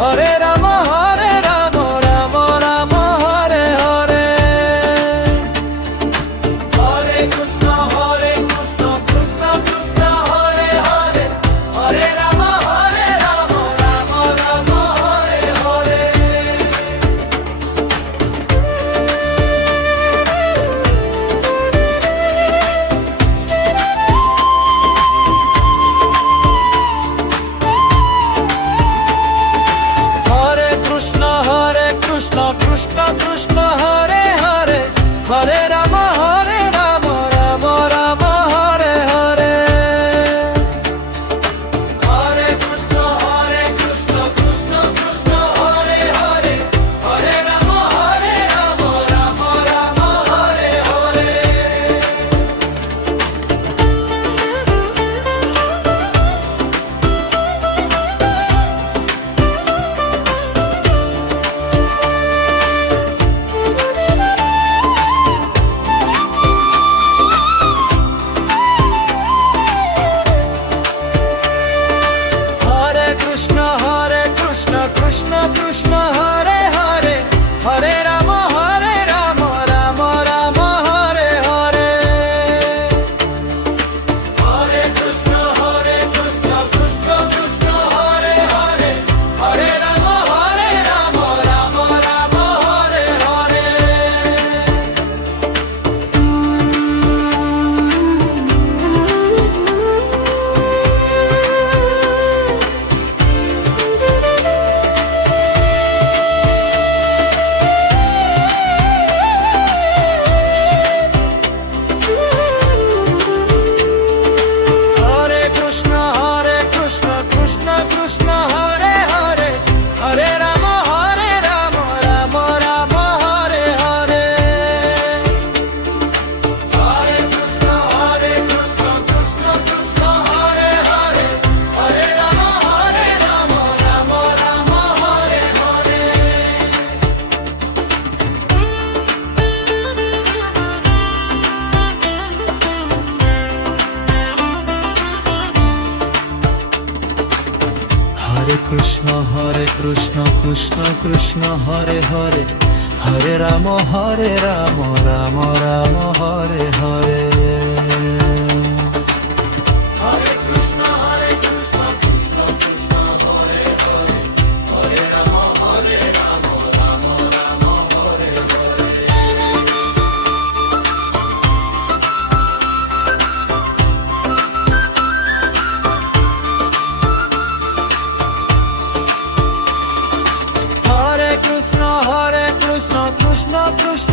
Hare Ram Ram Ram Hare Hare. Hare Krishna Krishna Krishna Hare Hare, Hare Ram Ram Ram Hare Hare. Krishna Krishna Hare Hare, Hare Ram Ram Ram Hare Hare. Hare Krishna Krishna Krishna Hare Hare, Hare Ram Ram Ram Hare Hare. Krishna Krishna Hare Hare, Hare Ram Ram Ram Hare Hare. Hare Krishna Krishna Krishna Hare Hare, Hare Ram Ram Ram Hare Hare. Krishna Hare Hare, Hare Ram Ram Ram Hare Hare. Hare Krishna Krishna Krishna Hare Hare, Hare Ram Ram Ram Hare Hare. Hare Krishna Krishna Krishna Hare Hare, Hare Ram Ram Ram Hare Hare. Hare Krishna Krishna Krishna Hare Hare, Hare Ram Ram Ram Hare Hare. Krishna Krishna Krishna